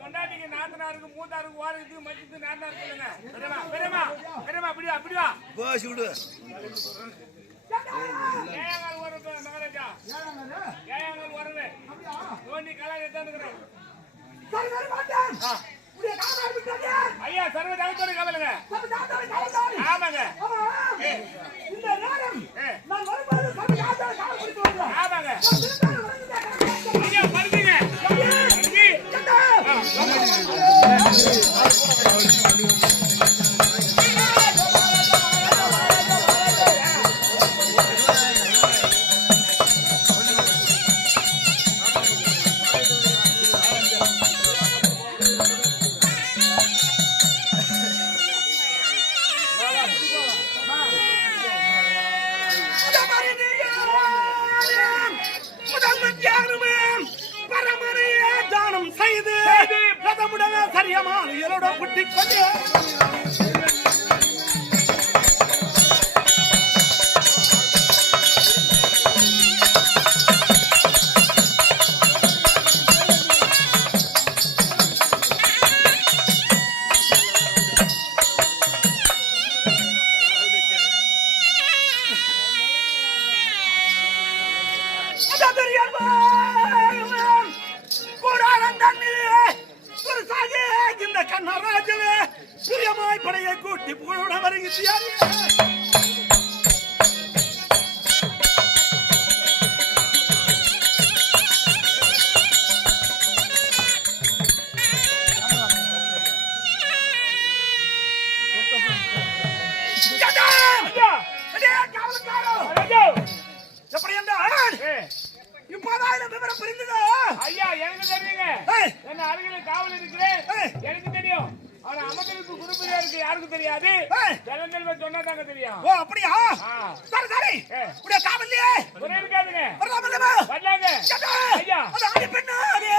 பொண்டாட்டிக்கு நாத்தனாருக்கு மூத்தாருக்கு ஓரத்துக்கு மச்சித்து நாத்தனா இருக்குங்க. பெரியமா பெரியமா பெரியமா அப்படியா அப்படியா போய் விடு. ஏயாங்கல் வரது மகாராஜா ஏயாங்கல் வரது தோண்டி கலாய் எடுத்துக்கிறேன். சரி சரி மாட்டேன். உடைய காமாய் விட்டாதே. ஐயா சர்வ தகத்தோட கவலைங்க. சர்வ தகத்தோட கவலை. ஆமாங்க. இந்த நேரம் நான் வரும்போது சர்வ தகத்தோட கவலை பிடித்து வந்தேன். ஆமாங்க. ஐயா படுங்க. சரியமான எலோட புட்டி கொண்டு கண்ணராஜவே பிரியமாய் படையை கூட்டி புகழோட வருகிறார். எப்படி இப்போதான் விவரம் புரிந்ததோ? ஐயா எனக்கு தெரியுங்க. என்ன அருகில காவல் இருக்கிறேன் எனக்கு தெரியும். ஆனா அமர்ந்திருப்பு குருபதியா இருக்கு யாருக்கும் தெரியாது. ஜனங்கள் சொன்னாதாங்க தெரியும். ஓ அப்படியா? சரி சரி. உடைய காவல்லையே ஒரே இருக்காதுங்க. வரலாமா? வரலாங்க. ஐயா அது ஆடி பெண்ணாதே.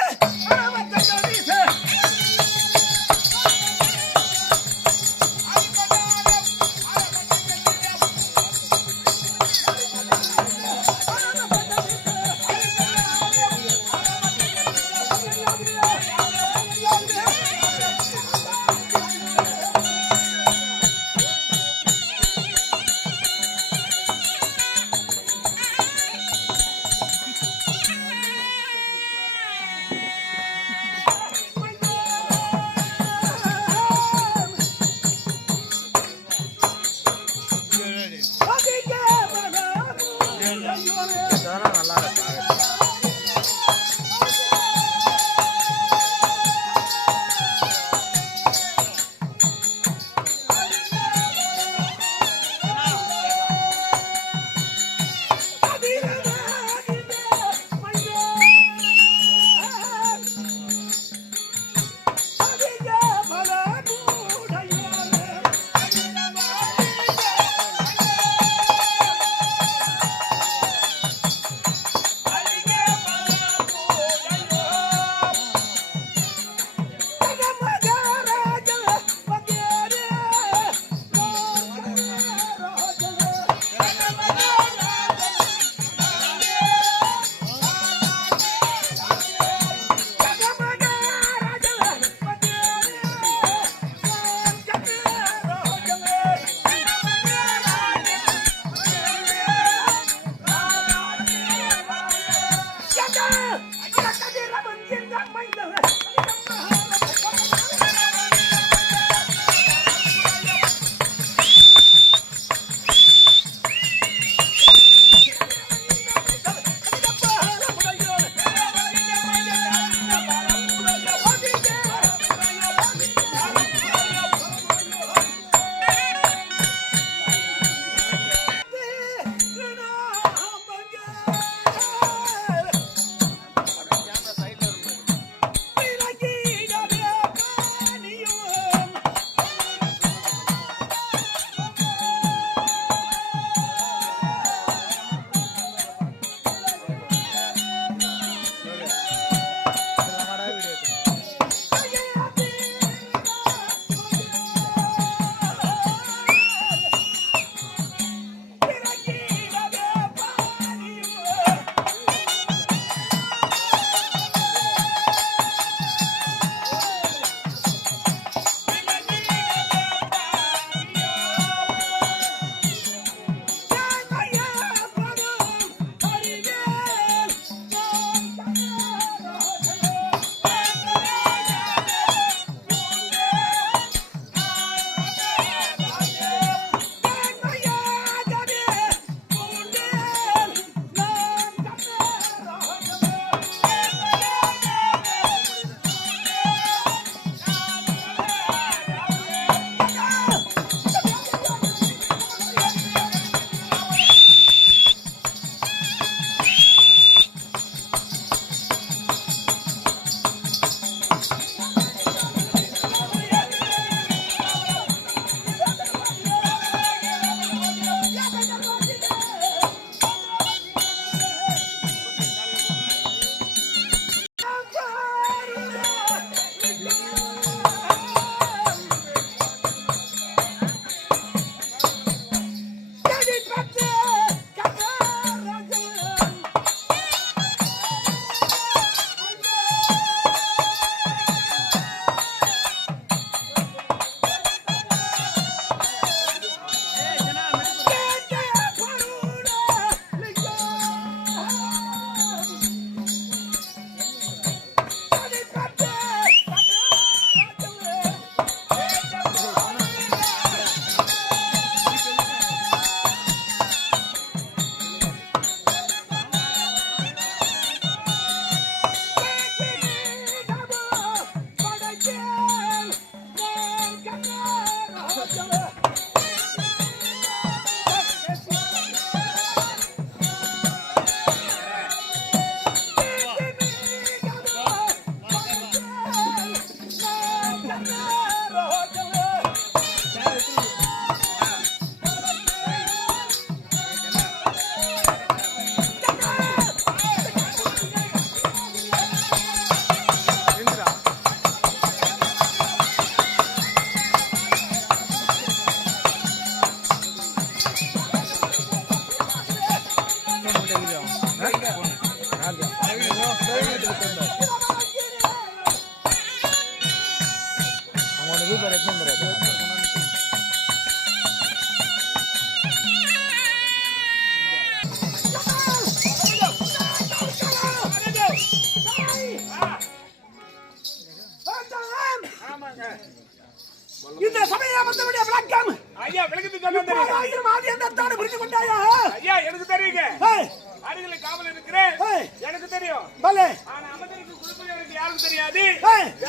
தெரியும். பலே ஆனா அமர்ந்திருக்கு குருபுரியருக்கு யாருக்கும் தெரியாது.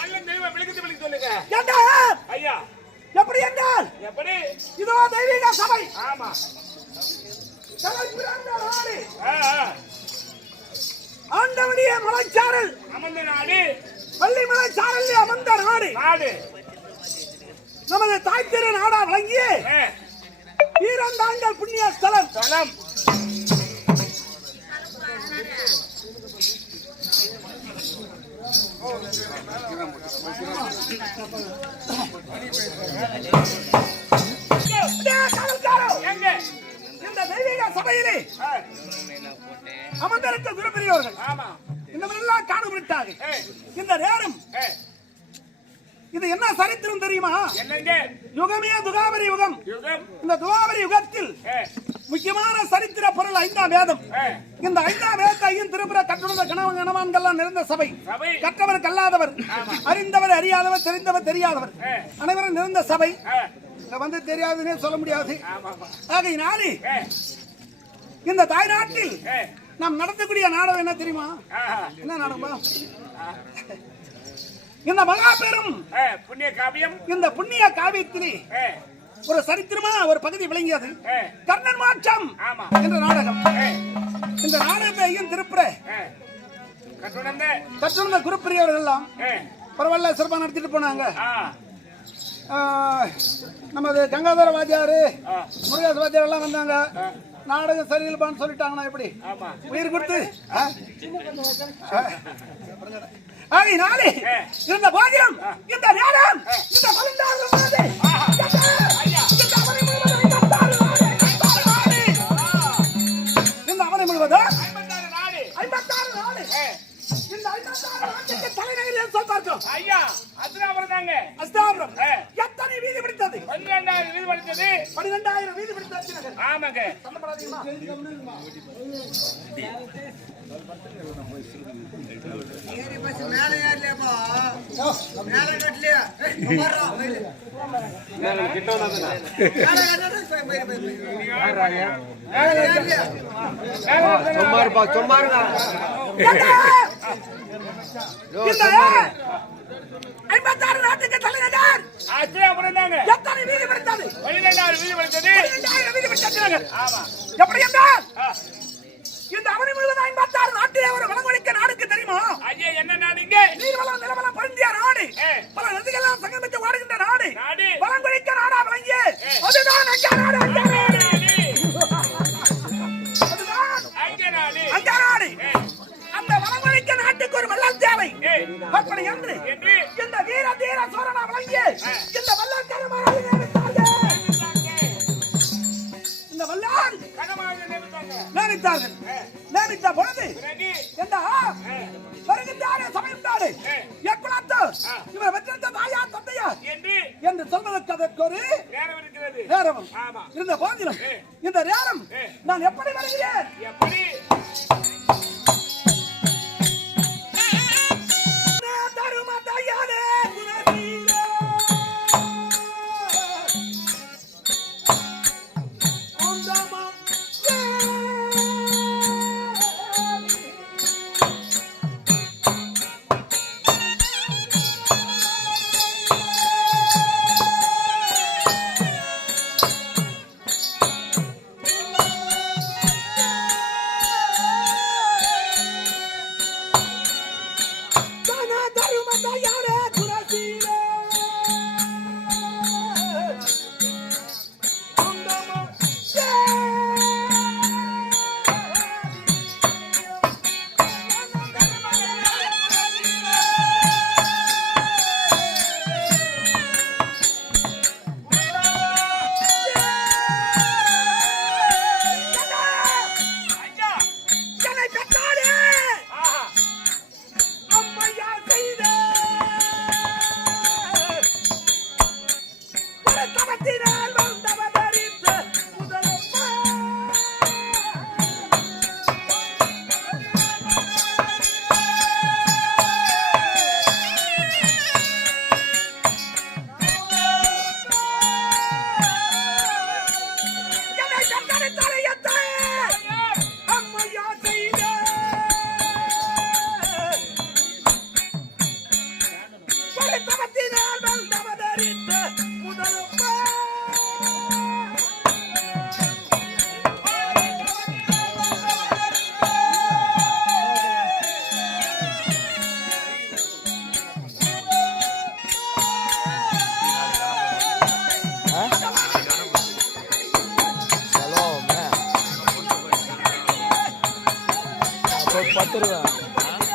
எல்லாம் தெய்வம் விளக்கத்து விளக்கி சொல்லுங்க. என்ன ஐயா எப்படி என்றால் எப்படி? இதோ தெய்வீக சபை. ஆமா. சபை பிறந்த நாடு. ஆண்டவனிய மலைச்சாரல் அமர்ந்த நாடு. பள்ளி மலைச்சாரல் அமர்ந்த நாடு. நாடு நமது தாய் திரு நாடா வழங்கிய ஈரந்தாங்கல் புண்ணிய ஸ்தலம். ஸ்தலம் இந்த தெய்வீக சபையிலே அமர்ந்திருக்க குருபெரியவர்கள் இந்த காணப்பட்டார்கள். இந்த நேரம் இது என்ன சரித்திரம் தெரியுமா? யுகமே துகாபரி யுகம். இந்த துகாபரி யுகத்தில் முக்கியமான சரித்திர பொருள் 5ஆம் வேதம். இந்த 5ஆம் வேதத்தையும் திருப்புற கட்டுணர்ந்த கணவான்கள் நிறைந்த சபை. கற்றவர் கல்லாதவர், அறிந்தவர் அறியாதவர், தெரிந்தவர் தெரியாதவர் அனைவரும் நிறைந்த சபை. வந்து தெரியாதுன்னே சொல்ல முடியாது. ஆகையினாலே இந்த தாய்நாட்டில் நாம் நடத்தக்கூடிய நாடகம் என்ன தெரியுமா? என்ன நாடகமா? இந்த மகா பெரும் புண்ணிய காவியம். இந்த புண்ணிய காவியத்திலே ஒரு சரித்திரமா ஒரு பகுதி விளங்கியது. கர்ணன் மாற்றம் என்ற நாடகம். இந்த நாடகத்தையும் திருப்புற கட்டுணர்ந்த குருப்பெரியவர்கள் எல்லாம் பரவாயில்ல சிறப்பாக நடத்திட்டு போனாங்க. நமது கங்காதர வாத்தியாரு, முருகேச வாத்தியார் எல்லாம் வந்தாங்க. நாடகம் சரியில்லைன்னு சொல்லிட்டாங்கன்னா எப்படி உயிர் கொடுத்து ஆகினாலே இருந்த போதிலும் இந்த நேரம் இந்த அவனை முழுவதும் 56 நாடு. இந்த 56 நாட்டுக்கு தலைநகரில் சொல்வார்கள். ஐயா அஸ்தாபுரம் தாங்க. அஸ்தாபுரம் எத்தனை வீதி பிடித்தது? 12,000 வீதி பிடித்தது. 12,000 வீதி பிடித்தது. ஆமாங்க. சம்பளமா ஏறி பஸ் மேல ஏறலையாப்பா. மேல கட்டலையா? வர்றா மேல. மேல கிட்டோனதுனா. மேல கட்டறது போய். யாராயா? மேல ஏறலையா? சும்மா இருங்க. இந்த 56 நாட்டுக்கு தலைநகர் அஸ்தாபுரம் தாங்க. எத்தனை வீதி பிடித்தது? 12,000 வீதி பிடித்தது. 12,000 வீதி பிடித்தது. ஆமா. எப்படி என்றால் இந்த அவனி முழுவதும் 56 நாட்டிலே ஒரு வளங்கொழிக்க நாடுக்கு தெரியுமா? ஐயா என்ன நாடுங்க? நீர்வளம் நிலவளம் பொருந்திய நாடு. பல நதிகளெல்லாம் சங்கமித்து வாடுகின்ற நாடு. வளங்கொழிக்க நாடா வழங்கிய அதுதான் அங்க நாடு. அங்க நாடு. அந்த வளங்கொழிக்க நாட்டுக்கு ஒரு வள்ளல் தேவை. அப்படி என்று இந்த வீர தீர சோழனா வழங்கிய இந்த வள்ளல் இந்த வல்லால் நியமித்தார்கள். நியமித்த பொழுது வருகின்றாரே சமைத்தாரு எக்குலத்து இவர் வெற்றிருந்த தாயா தந்தையா என்று சொல்வதற்கு அதற்கு ஒரு நேரம் இருந்த போதிலும் இந்த நேரம் நான் எப்படி வருகிறேன்? எப்படி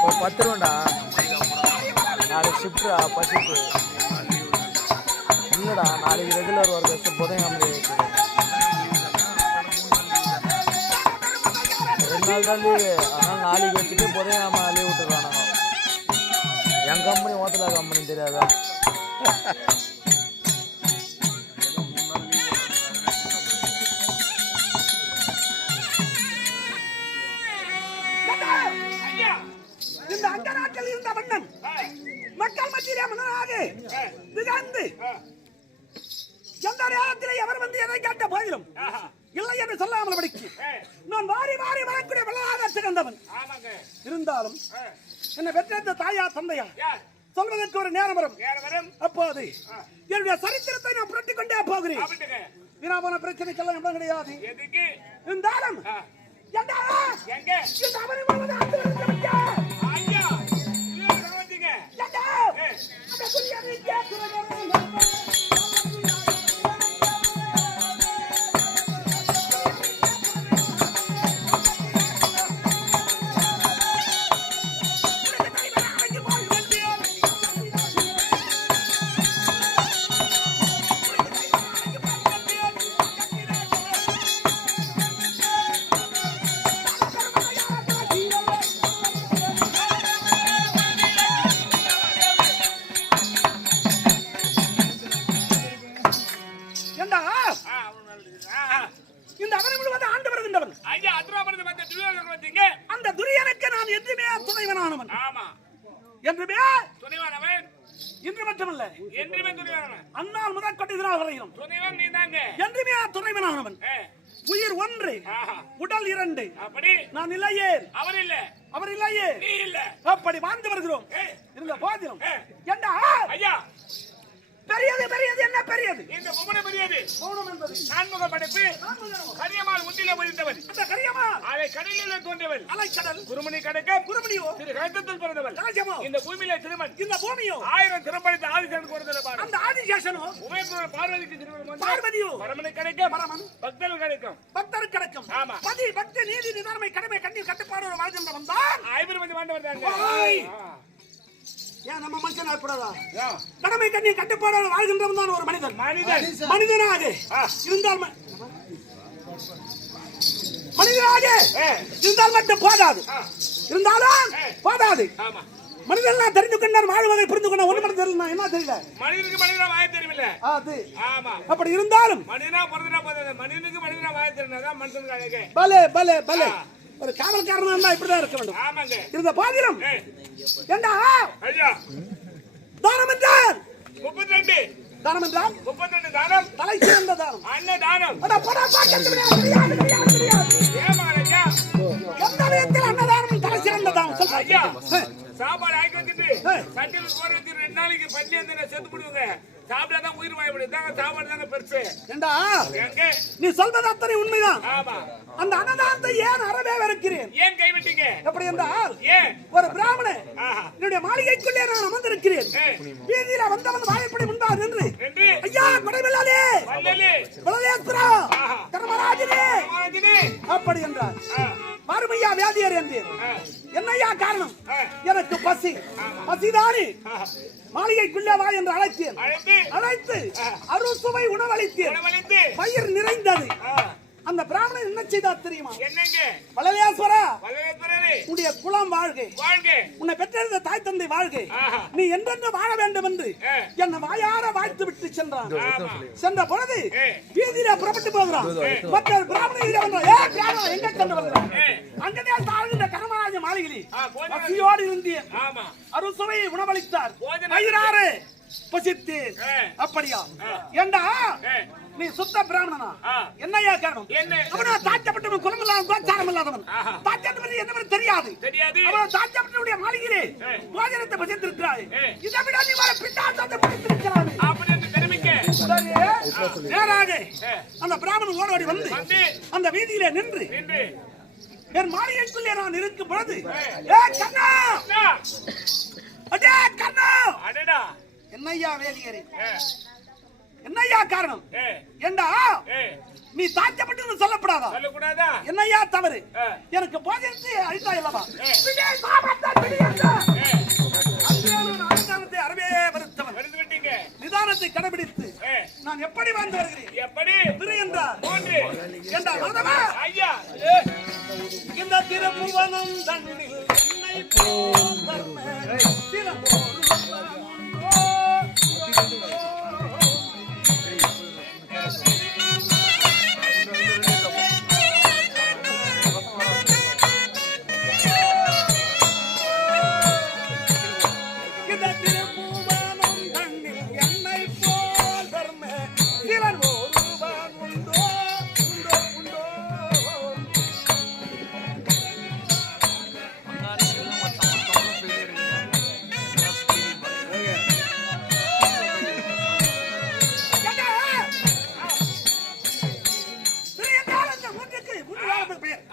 ஒரு 10 ரூபாண்டா நாளைக்கு ஷிஃப்டா பசிக்கு இல்லடா நாளைக்கு ரெகுலர் ஒர்க்கர்ஸ் புதன்கிழமை 2 நாள் தான் லீவு அதனால் நாளைக்கு வச்சுட்டு புதன்கிழமை லீவ் விட்டுறாங்க என் கம்பெனி ஓத்தலா கம்பெனி தெரியாதா இந்த அந்த நாட்டில் இருந்த மன்னன் மக்கள் மத்தியிலே மன்னனாக திகழ்ந்து எந்த நேரத்திலே எவர் வந்து எதை கேட்ட போதிலும் இல்லை என்று சொல்லாமல் படிக்கு நான் வாரி வாரி வரக்கூடிய வல்லதாக திகழ்ந்தவன் இருந்தாலும் என்னை பெற்ற தாயா தந்தையா சொல்வதற்கு ஒரு நேரம் வரும் அப்போது என்னுடைய சரித்திரத்தை நான் புரட்டிக் கொண்டே போகிறேன் வீணா போன பிரச்சனைக்கெல்லாம் இடம் கிடையாது இருந்தாலும் இந்த அவனை முழுவதும் ஆண்டு வருகின்றவன் அந்த துரியனுக்கு நான் என்றுமே துணைவனானவன் என்றுமே துணைவனவன் இன்று மட்டுமல்ல என்றுமே துணைவனவன் அன்னால் முதல் கொண்டு இதனால் வரையும் துணைவன் நீதாங்க என்றுமே துணைவனானவன் உயிர் ஒன்று உடல் இரண்டு அப்படி நான் இல்லையே அவர் இல்லையே நீ இல்ல அப்படி வாழ்ந்து வருகிறோம் இருந்த போதிலும் என்ன ஐயா பெரியது என்ன பெரியது இந்த பொம்மன பெரியது மௌனம் என்பது நான்முக படைப்பு கரியமால் முத்திலே பதிந்தவன் அந்த கரியமால் அலை கடலிலே தோன்றியவன் அலை கடல் குருமணி கடக்க குருமணியோ திரு கயத்தத்தில் பிறந்தவன் ராஜமோ இந்த பூமியிலே திருமன் இந்த பூமியோ 1000 திறம்படைத்த ஆதிசேஷன் கொடுத்தவர் அந்த ஆதிசேஷனோ உமையப்பர் பார்வதிக்கு திருமணம் பார்வதியோ பரமனை கடக்க பரமன் பக்தர்கள் கிடைக்கும் பக்தர் கிடைக்கும் ஆமா பதி பக்தி நீதி நிதானமை கடமை கண்ணீர் கட்டுப்பாடோடு வாழ்கின்றவன் தான் ஐவர் வந்து வாழ்ந்தவர் தான் ஏன் நம்ம மனுஷன் ஆகக்கூடாதா கடமை கண்ணி கட்டுப்பாடு வாழ்கின்றவன் தான் ஒரு மனிதன் மனிதனாக இருந்தால் மட்டும் போதாது இருந்தாலும் போதாது மனிதன் தெரிந்து கொண்டார் வாழ்வதை புரிந்து கொண்ட ஒண்ணு மட்டும் தெரியல என்ன தெரியல மனிதனுக்கு மனிதனா வாய தெரியல அது ஆமா அப்படி இருந்தாலும் மனிதனா பிறந்தா போதாது மனிதனுக்கு மனிதனா வாய தெரியனதான் மனுஷனுக்கு அழகு பலே ஒரு காவல்காரனா இருந்தா இப்படிதான் இருக்க வேண்டும் ஆமாங்க இருந்த பாதிரம் என்ன ஐயா தானம் என்றால் 32 தானம் என்றால் 32 தானம் தலை சிறந்த தானம் அன்ன தானம் அட போடா தெரியாது ஏமாறயா எந்த விதத்தில் அன்னதானம் தலை சிறந்த தானம் சொல்லுங்க ஐயா சாப்பாடு ஆக்கி வச்சிட்டு சட்டில போற வச்சு 2 நாளைக்கு பள்ளி அந்த செத்து போடுவாங்க சாப்பிடாதான் உயிர் வாழ முடியும் தாங்க சாப்பாடு தாங்க பெருசு ஏண்டா நீ சொல்றது அத்தனை உண்மைதான் ஆமா அந்த அன்னதானத்தை ஏன் அறவே வெறுக்கிறேன் ஏன் கைவிட்டீங்க எப்படி என்றால் ஏன் ஒரு பிராமணன் என்னுடைய மாளிகைக்குள்ளே நான் அமர்ந்திருக்கிறேன் வீதியில வந்தவன் வாயப்படி முன்பாக நின்று ஐயா கொடைவில்லாலே வல்லலேஸ்வரா தர்மராஜனே அப்படி என்றார் மறுமையா வியாதியர் என்றேன் என்னையா காரணம் எனக்கு பசிதானே மாளிகைக்குள்ளே வா என்று அழைத்து அறுசுவை உணவளித்தேன் பயிர் நிறைந்தது அந்த பிராமணன் என்ன செய்தார் தெரியுமா என்னங்க வல்லலேஸ்வரா உன்னுடைய குலம் வாழ்க உன்னை பெற்றெடுத்த தாய் தந்தை வாழ்க நீ என்றென்று வாழ வேண்டும் என்று என்னை வாயார வாழ்த்து விட்டு சென்றான் சென்ற பொழுது வீதியில புறப்பட்டு போகிறான் மற்ற பிராமணன் எங்க சென்று வருகிறான் அங்கனே தாழ்கின்ற கர்மராஜ மாளிகையில் பசியோடு இருந்தேன் அறுசுவை உணவளித்தார் பயிராறு பசித்தேன் அப்படியா ஏண்டா நீ சுத்த பிராமணனா என்னையா காரணம் அவனா தாச்சப்பட்டவன் குலமில்லாதவன் கோச்சாரம் இல்லாதவன் தாச்சப்பட்டவன் என்ன தெரியாது அவன் தாச்சப்பட்டவனுடைய மாளிகையிலே போஜனத்தை பசித்திருக்கிறாய் இதை விட நீ வர பின்னாடி பசித்திருக்கிறாய் அப்படி என்று தெரிவிக்க நேராக அந்த பிராமணன் ஓடோடி வந்து அந்த வீதியிலே நின்று என் மாளிகைக்குள்ளே நான் இருக்கும் பொழுது கண்ணா அடே கண்ணா அடடா என்னையா வேலியரே என்னையா காரணம் ஏண்டா நீ தாக்கப்பட்டு சொல்லப்படாதா என்னையா தவறு எனக்கு போதித்து அழித்தா இல்லவா நான் எப்படி வாழ்ந்து வருகிறேன்? எப்படி திரு என்றார். மூன்று என்றா மாதவா, ஐயா இந்த திருப்புவனம் தன்னில் என்னை போல் தர்ம சிறப்போடு இந்த திருப்புவனம் தன்னில் என்னை போல் தர்ம சிறன் ஒருவன் உண்டோ உண்டோ உண்டோ.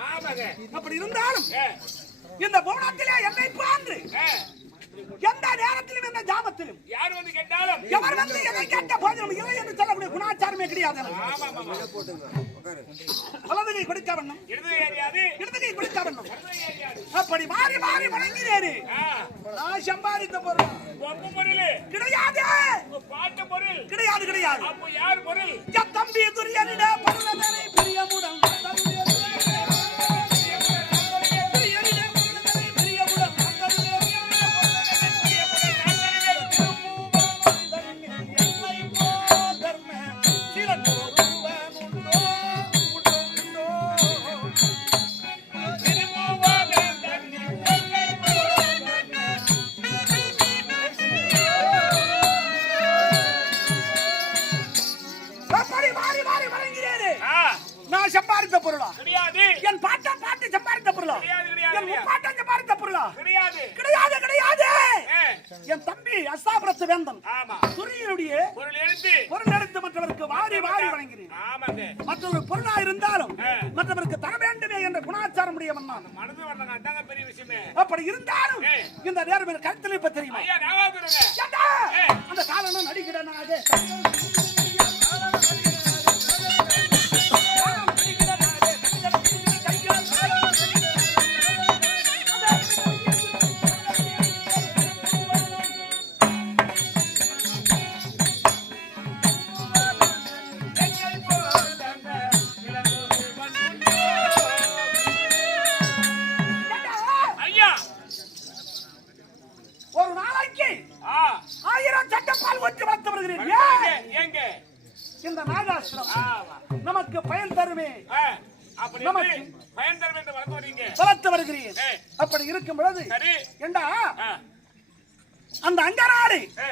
ஆமாங்க அப்படி இருந்தாலும் ஏ, இந்த புவனத்திலே என்னை பான்று ஏ, எந்த நேரத்திலும் எந்த ஜாமத்திலும் யார் வந்து கேட்டாலும் எவர் வந்து எதை கேட்ட போதிலும் இல்லை என்று சொல்லக்கூடிய குணாச்சாரமே கிடையாது எனக்கு. ஆமா ஆமா வலது கை கொடுக்க வேண்டும், இடது ஏரியாது இடது கை கொடுக்க வேண்டும். இடது ஏரியாது அப்படி மாறி மாறி வணங்கினேரு. நான் சம்பாதித்த பொருள் ஒப்பு பொருள் கிடையாது, பாட்டு பொருள் கிடையாது, கிடையாது. அப்போ யார் பொருள் என் தம்பி துரியனிட பருவதனை பிரியமுடன் நான் சம்பாதித்த பொருளா? கிடையாது என் பாட்டன் பாட்டி சம்பாதித்த பொருளா? கிடையாது, கிடையாது, என் முப்பாட்டன் சம்பாதித்த பொருளா? கிடையாது கிடையாது, கிடையாது. ஏ, என் தம்பி அஸ்தாபுரத்து வேந்தன் ஆமா துரியனுடைய பொருள் எடுத்து பொருள் எடுத்து மற்றவருக்கு வாரி வாரி வழங்கினேன். ஆமாங்க மற்றொரு பொருளா இருந்தாலும் மற்றவருக்கு தர வேண்டுமே என்ற குணாச்சாரம் உடையவன் நான். மனது வரலங்க அதாங்க பெரிய விஷயமே அப்படி இருந்தாலும் இந்த நேரம் எனக்கு கருத்தில் இப்ப தெரியுமா? ஐயா நாகாதுரங்க ஏண்டா? அந்த காலனும் நடிக்கிறேன் அது ஐயா ஒரு நாளைக்கு 1000 சட்டப்பால் ஒன்று வளர்த்து வருகிறேன். ஏன்? எங்க இந்த நாகாஸ்திரம் ஆமா நமக்கு பயன் தருமே அப்படி நமக்கு பயன் தரும் என்று வளர்த்து வரீங்க வளர்த்து வருகிறேன். அப்படி இருக்கும் பொழுது சரி ஏண்டா ஆ, அந்த அங்கராடி ஏ,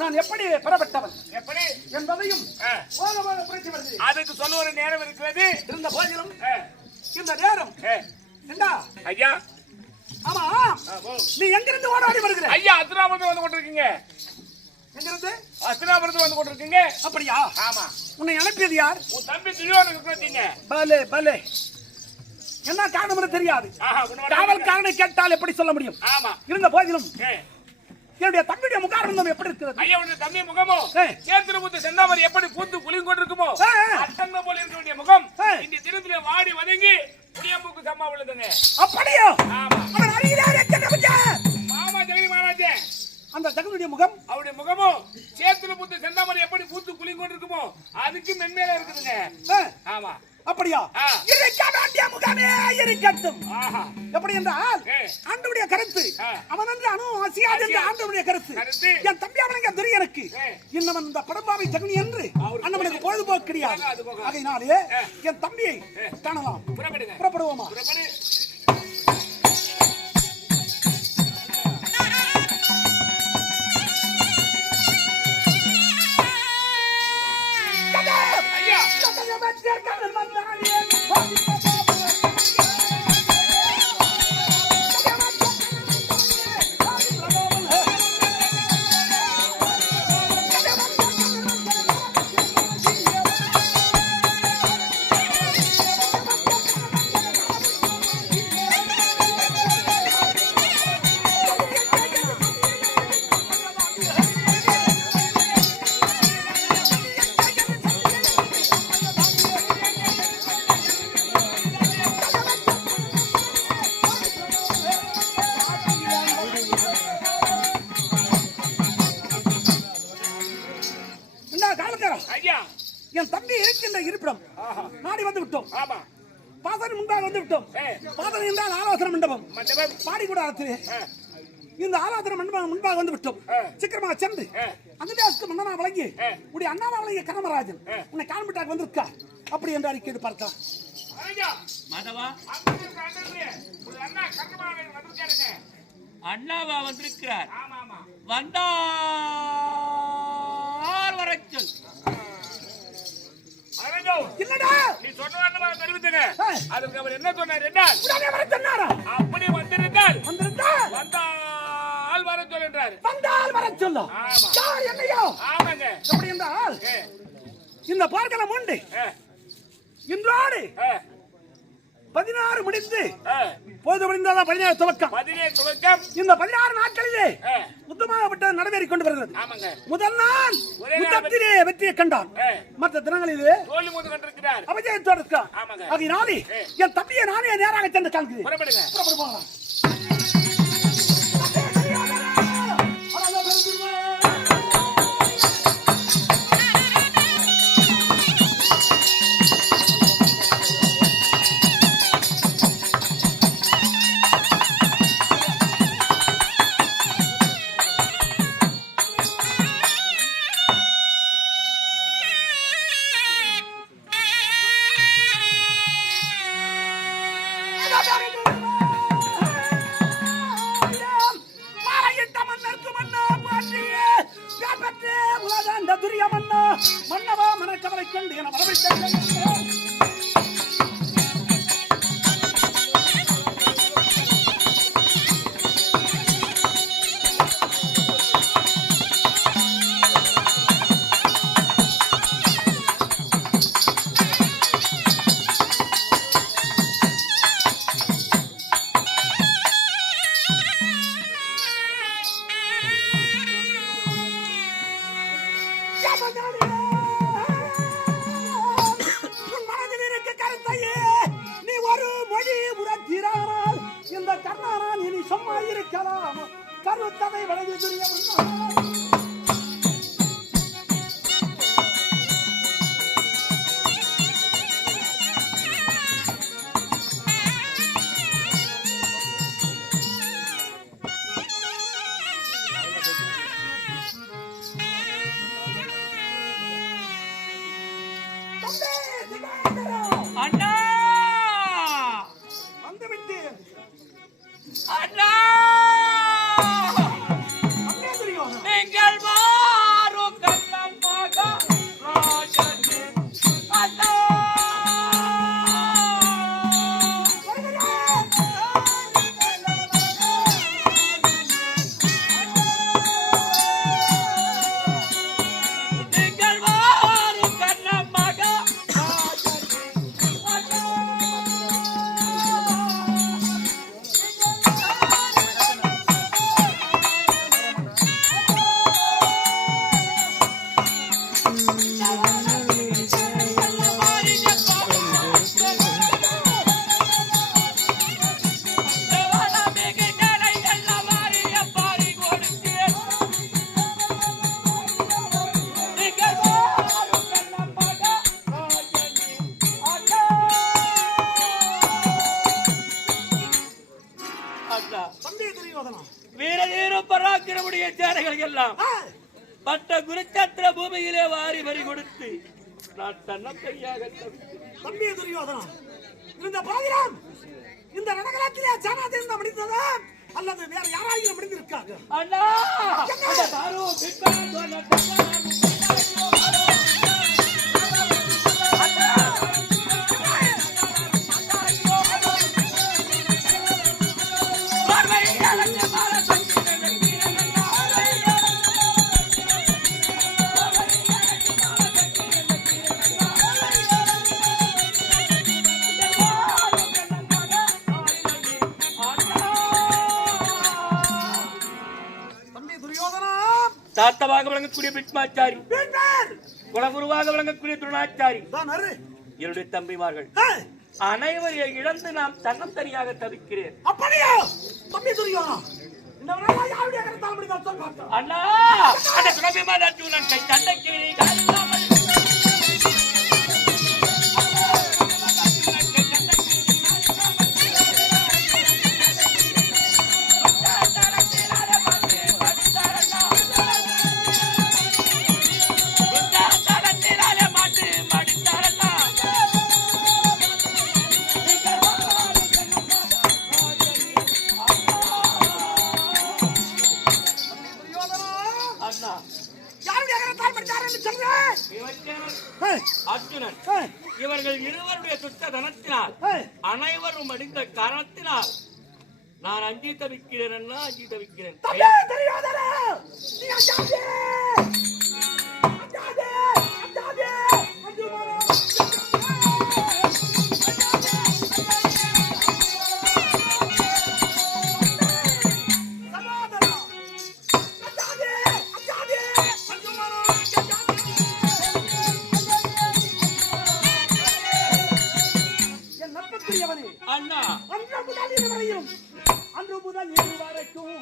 நான் எப்படி பெறப்பட்டவன் எப்படி என்பதையும் ஆ, போக போக புரிந்து வருகிறேன். அதுக்கு சொல்ல ஒரு நேரம் இருக்கிறது இருந்த போதிலும் ஏ, இந்த நேரம் ஏ, ஏண்டா? ஐயா ஆமா, போ. நீ எங்கிருந்து ஓடாடி வருகிற? ஐயா அத்திராபுரத்து வந்து கொண்டிருக்கீங்க எங்கிருந்து? அத்திராபுரத்து வந்து கொண்டிருக்கீங்க அப்படியா? ஆமா உன்னை அனுப்பியது யார்? உன் தம்பி துரியோனுக்கு கொடுத்தீங்க பலே பலே. என்ன காரணம் தெரியாது. ஆஹா உன்னோட காவல்காரனை கேட்டால் எப்படி சொல்ல முடியும்? ஆமா இருந்த போதிலும் ஏ, என்னுடைய தம்பியுடைய முகாரணம் எப்படி இருக்கிறது? ஐயா உன்னுடைய தம்பி முகமோ ஏய். சேத்திர புத்து செந்தாமரை எப்படி பூத்து குளிர்ந்து கொண்டிருக்குமோ ஏய். அத்தங்க போல இருக்கக்கூடிய முகம் ஏய். இந்த தினத்துல வாடி வதங்கி புளியம்பூக்கு சம்மா விழுதுங்க அப்படியோ? ஆமா அவன் அறிகிறார் எச்சக்கமிச்ச. மாமா ஜெகனி மகாராஜே அந்த ஜெகனுடைய முகம் அவருடைய முகமும் சேத்திர புத்து செந்தாமரை எப்படி பூத்து குளிர்ந்து கொண்டிருக்குமோ அதுக்கு மென்மேல இருக்குதுங்க ஆமா அப்படியா? ஆ. இருக்க வேண்டிய முகமே இருக்கட்டும். ஆஹா எப்படி என்றால் ஏய். ஆண்டவருடைய கருத்து ஆ. அவன் என்று அணு அசியாது என்று ஆண்டவருடைய கருத்து. கருத்து. என் தம்பி அவனுங்க துரியனுக்கு ஏய். இன்னவன் இந்த படம்பாவை ஜெகனி என்று அவருக்கு அண்ணவனுக்கு பொழுதுபோக்கு கிடையாது. போகாது, போகாது. ஆகையினாலே என் தம்பியை காணலாம். புறப்படுங்க புறப்படுவோமா? புறப்படு ஐயா ஐயா என் தம்பி இருக்கின்ற இருப்பிடம் நாடி வந்து விட்டோம். ஆமா. பாசறை முன்பாக வந்து விட்டோம். பாசறை என்றால் ஆலோசனை மண்டபம். பாடி கூட ஆசிரியர் இந்த ஆராதனை மண்டபம் முன்பாக வந்து விட்டோம். சீக்கிரமாக சென்று அந்த தேசத்துக்கு மன்னனா வழங்கி உடைய அண்ணாவா வழங்கிய கர்மராஜன் உன்னை காண்பிட்டாக வந்திருக்கா அப்படி என்று அறிக்கை பார்க்கலாம். அண்ணாவா வந்திருக்கிறார். வந்தார் வரச்சொல். இல்லடா நீ சொன்ன தெரிவித்துங்க. அதுக்கு அவர் என்ன சொன்னார் என்றால் உடனே வர சொன்னாரா? அப்படி வந்திருந்தால் வந்தால் வர சொல் என்றார். வந்தால் வர சொல்லு. யார் என்னையோ? ஆமாங்க. அப்படி என்றால் இந்த பார்க்கலாம் உண்டு. இன்றோடு 16 முடிந்து போது முடிந்தாதான் 17 துவக்கம். 17 துவக்கம். இந்த 16 நாட்களிலே யுத்தமாகப்பட்ட நடைபெறிக் கொண்டு வருகிறது. ஆமாங்க. முதல் நாள் யுத்தத்திலே வெற்றியை கண்டான். மற்ற தினங்களிலே தோல்வி மூது கண்டிருக்கிறார். அபஜயத்தோடு இருக்கான். ஆமாங்க. அதனாலே என் தம்பியை நானே நேராக சென்று காண்கிறேன். புறப்படுங்க. போகலாம். மன்னவா மனக்கவலை கொண்டு என வரவில்லை. இந்த கர்ணாரான் இனி சும்மா இருக்கலாம். கருத்ததை வழங்கி அண்ணா வந்து விட்டு அண்ணா அப்படியே தெரியும். நீங்கள் மாறும் கண்ணமாக ராஜனே அண்ணா நீங்கள் மாறும் கண்ணமாக வீரதீரும் பராக்கிரமுடைய சேனைகள் எல்லாம் பட்ட குருச்சத்திர பூமியிலே வாரி வரி கொடுத்து நான் தன்னத்தையாக தம்பி துரியோதனம் இந்த பாதிரம் இந்த ரணகலத்திலே ஜனாதேந்த முடிந்ததா அல்லது வேற யாராவது முடிந்திருக்காங்க? அண்ணா அந்த தாரு பிட்பான் தாத்தவாக விளங்கக்கூடிய பிட்மாச்சாரி, குலகுருவாக விளங்கக்கூடிய துணாச்சாரி, என்னுடைய தம்பிமார்கள் அனைவரையும் இழந்து நாம் தன்னம் தனியாக தவிக்கிறேன். அப்படியா தம்பி துரியோதனா? அண்ணா அந்த துணபிமான அர்ஜுனன் கை தந்தைக்கு சொன்னேன். விவச்சேனன், ஏய், அர்ஜுனன் ஏய், இவர்கள் இருவருடைய துச்ச தனத்தினால் ஏய், அனைவரும் அடிந்த காரணத்தினால் நான் அஞ்சி தவிக்கிறேன் அண்ணா, அஞ்சி தவிக்கிறேன். தம்பி, தெரியாதடா. நீ அஞ்சாதே. அஞ்சாதே, அஞ்சாதே. அஞ்சுமாரா. சமாதானா. அஞ்சாதே, அஞ்சாதே. அஞ்சுமாரா. என் நட்புக்குரியவனே, அண்ணா, அன்று முதல் இதுவரையும், அன்று முதல் இது வரைக்கும்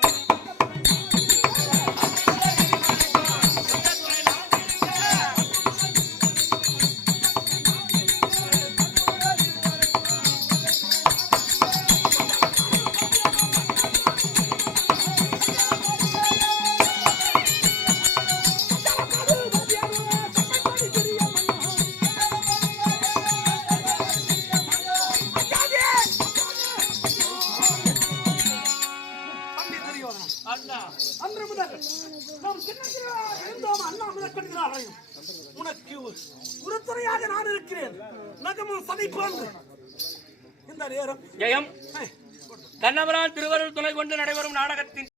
அண்ணா, அன்று முதல் நாம் சின்னத்தில் இருந்தோம். அண்ணா முதல் கட்டுகிறாரையும் உனக்கு உறுத்துணையாக நான் இருக்கிறேன். நகமும் சதைப்பாங்க இந்த நேரம். ஜெயம், கண்ணபுரான் திருவருள் துணை கொண்டு நடைபெறும் நாடகத்தின்